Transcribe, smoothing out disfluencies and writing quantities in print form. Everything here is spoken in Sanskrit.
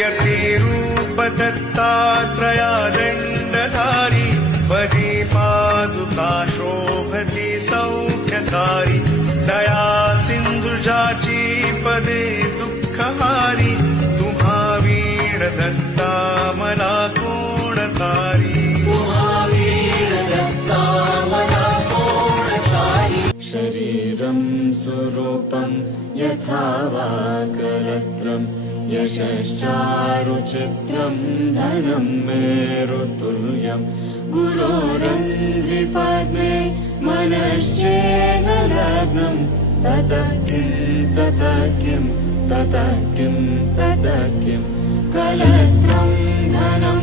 यतिरूपदत्तात्रयादण्डधारी पदी पादुका शोभति सौख्यकारी दया सिन्धुजाची पदे दुःखहारी तुम्हावीण दत्ता मला कोणकारी शरीरं सुरूपं यथा वा कलत्रं यशश्चारुचित्रं धनं मेरुतुल्यं गुरोरङ्घ्रिपद्मे मनश्चेन लग्नं ततः किं कलत्रं धनं